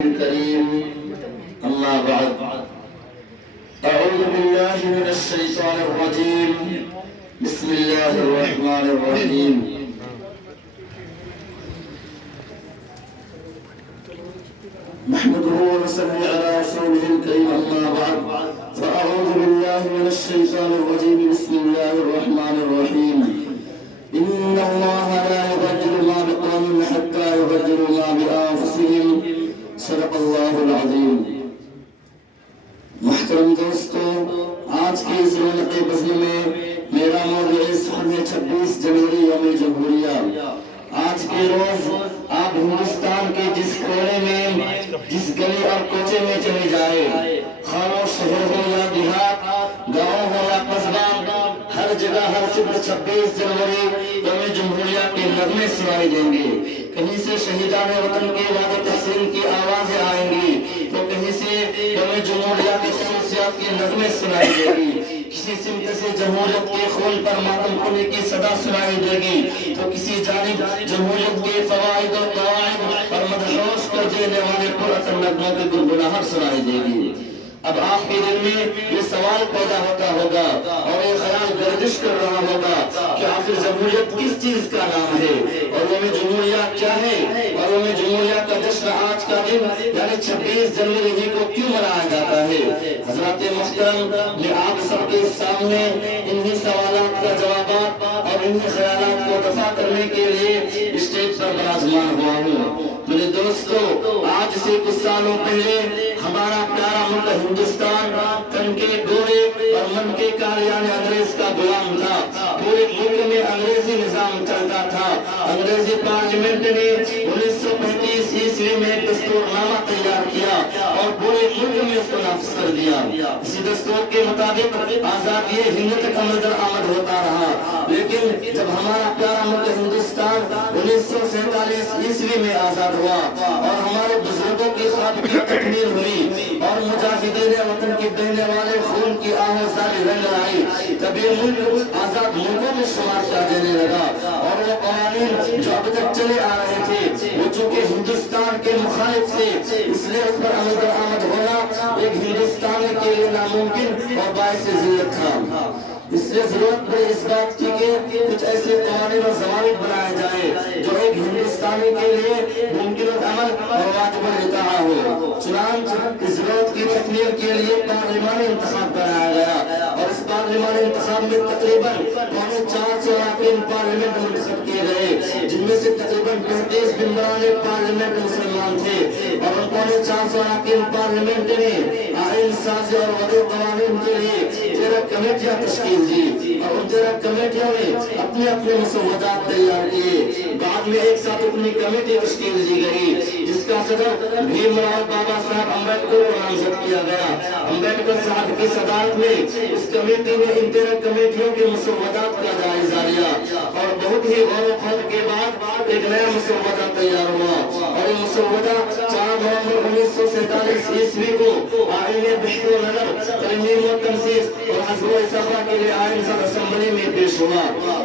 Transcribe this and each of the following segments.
الكريم أما بعد أعوذ بالله من الشيطان الرجيم بسم الله الرحمن الرحيم نحمده ونصلي على رسوله الكريم أما بعد فأعوذ بالله من الشيطان الرجيم بسم الله الرحمن الرحيم إن الله لا يغير ما بقوم حتى يغيروا ما بأنفسهم صدق اللہ العظیم۔ محترم دوستو، آج کی اس رونق بزم میں میرا موضوع سخن ہے 26 جنوری یوم جمہوریہ۔ آج کے روز آپ ہندوستان کے جس کونے میں، جس گلی اور کوچے میں چلے جائے، خواہ وہ شہر ہو یا دیہات، گاؤں ہو یا قصبہ، ہر جگہ ہر صبح 26 جنوری یوم جمہوریہ کے نغمے سنائی دیں گے۔ کہیں سے شہیدان وطن کے وعدہ تحسین کی آوازیں آئیں گی تو کہیں سے یوم جمہوریہ کی خصوصیات کے نغمے سنائی دے گی، کسی سمت سے جمہوریت کے خون پر ماتم ہونے کی صدا سنائی دے گی تو کسی جانب جمہوریت کے فوائد و قواعد اور مدحوش کر دینے والے پراثر نغموں کی گنگناہٹ سنائی دے گی۔ اب آپ کے دل میں یہ سوال پیدا ہوتا ہوگا اور یہ خیال گردش کر رہا ہوگا کہ آخر جمہوریت کس چیز کا نام ہے اور یوم جمہوریہ کیا ہے، اور یوم جمہوریہ کا جشن آج کا دن یعنی 26 جنوری ہی کو کیوں منایا جاتا ہے۔ حضرات محترم، میں آپ سب کے سامنے انہی سوالات کا جوابات اور انہی خیالات کو دفع کرنے کے لیے اسٹیج پر براجمان ہوا ہوں۔ میرے دوستو، آج سے کچھ سالوں پہلے ہمارا پیارا ملک ہندوستان تن کے گورے اور من کے کالے یعنی انگریز کا غلام تھا۔ پورے ملک میں انگریزی نظام چلتا تھا۔ انگریزی پارلیمنٹ نے 1935 عیسوی میں ایک دستور نامہ تیار کیا اور پورے ملک میں اس کو نافذ کر دیا۔ اسی دستور کے مطابق آزادی ہند تک عمل درآمد ہوتا رہا، لیکن جب ہمارا پیارا ملک ہندوستان 1947 عیسوی میں آزاد ہوا اور ہمارے بزرگوں کی خواب کی تکمیل ہوئی اور مجاہدین وطن کے بہنے والے خون کی آہوں ساری رنگ لائی، تب یہ ملک آزاد ملکوں میں شمار کیا دینے لگا اور وہ قوانین جو اب تک چلے آ رہے تھے وہ چونکہ ہندوستان کے مخالف تھے، اس لیے اس پر عمل درآمد ہونا ایک ہندوستانی کے لیے ناممکن اور باعث ذلت تھا۔ اس لیے ضرورت پڑی اس بات کی کہ کچھ ایسے قوانین اور ضوابط بنائے جائے جو ایک ہندوستانی کے لیے ممکن العمل اور واجب الاطاعہ ہو۔ چنانچہ اس ضرورت کی تکمیل کے لیے پارلیمانی انتخاب کرایا گیا اور اس پارلیمانی انتخاب میں تقریباً 450 اراکین پارلیمنٹ منتخب کیے گئے، جن میں سے تقریباً 35 ممبران پارلیمنٹ مسلمان تھے اور ان 450 اراکین پارلیمنٹ نے آئین سازی اور وضع قوانین کے لیے 13 کمیٹیاں تشکیل دی اور ان 13 کمیٹیوں نے اپنے اپنے مسودات تیار کیے۔ بعد میں ایک ساتھ اپنی کمیٹی تشکیل دی گئی جس کا صدر بھیم راؤ بابا صاحب امبیڈکر کو نامزد کیا گیا۔ امبیڈکر صاحب کی صدارت میں اس کمیٹی نے ان 13 کمیٹیوں کے مسودات کا جائزہ لیا اور بہت ہی غور و خوض کے بعد ایک نیا مسودہ تیار ہوا اور یہ مسودہ 4 نومبر 1947 عیسوی کو آئین بحر نظر ترمیم و تنسیخ اور حزب و اصافہ کے لیے آئین ساز اسمبلی میں پیش ہوا۔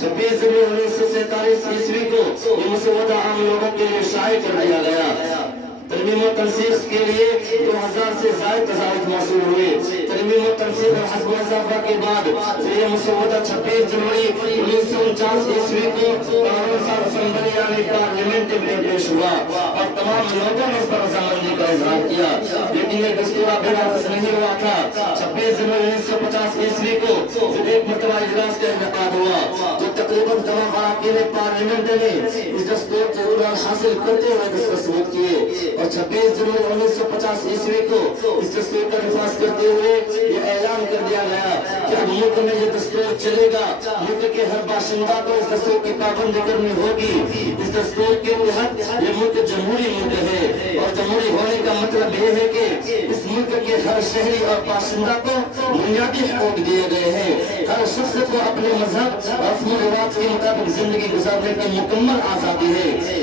26 جنوری 1947 عیسوی کو یہ مسودہ عام لوگوں کے لیے شائع کر دیا گیا۔ ترمیم و تنسیخ کے لیے 2000 سے زائد تجاویز موصول ہوئے۔ ترمیم و تنسیخ اور حزب و اضافہ کے بعد یہ مسودہ 26 جنوری 1949 عیسوی کو قانون ساز اسمبلی یعنی پارلیمنٹ میں پیش ہوا اور تمام لوگوں نے اس پر رضامندی کا اظہار کیا، لیکن یہ دستور ابھی نافذ نہیں ہوا تھا۔ 26 جنوری 1950 عیسوی کو پھر ایک مرتبہ اجلاس کا انعقاد ہوا جو تقریباً تمام اراکین پارلیمنٹ نے اس دستور کے عنوان حاصل کرتے ہوئے دستخط کیے اور 26 جنوری 1950 عیسوی کو اس دستور کا نفاذ کرتے ہوئے یہ اعلان کر دیا گیا کہ اب ملک میں یہ دستور چلے گا، ملک کے ہر باشندہ کو اس دستور کی پابندی کرنی ہوگی۔ اس دستور کے تحت یہ ملک جمہوری ملک ہے اور جمہوری ہونے کا مطلب یہ ہے کہ اس ملک کے ہر شہری اور باشندہ کو بنیادی حقوق دیے گئے ہیں۔ ہر شخص کو اپنے مذہب اور رسم و رواج کے مطابق زندگی گزارنے کی مکمل آزادی ہے۔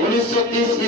1930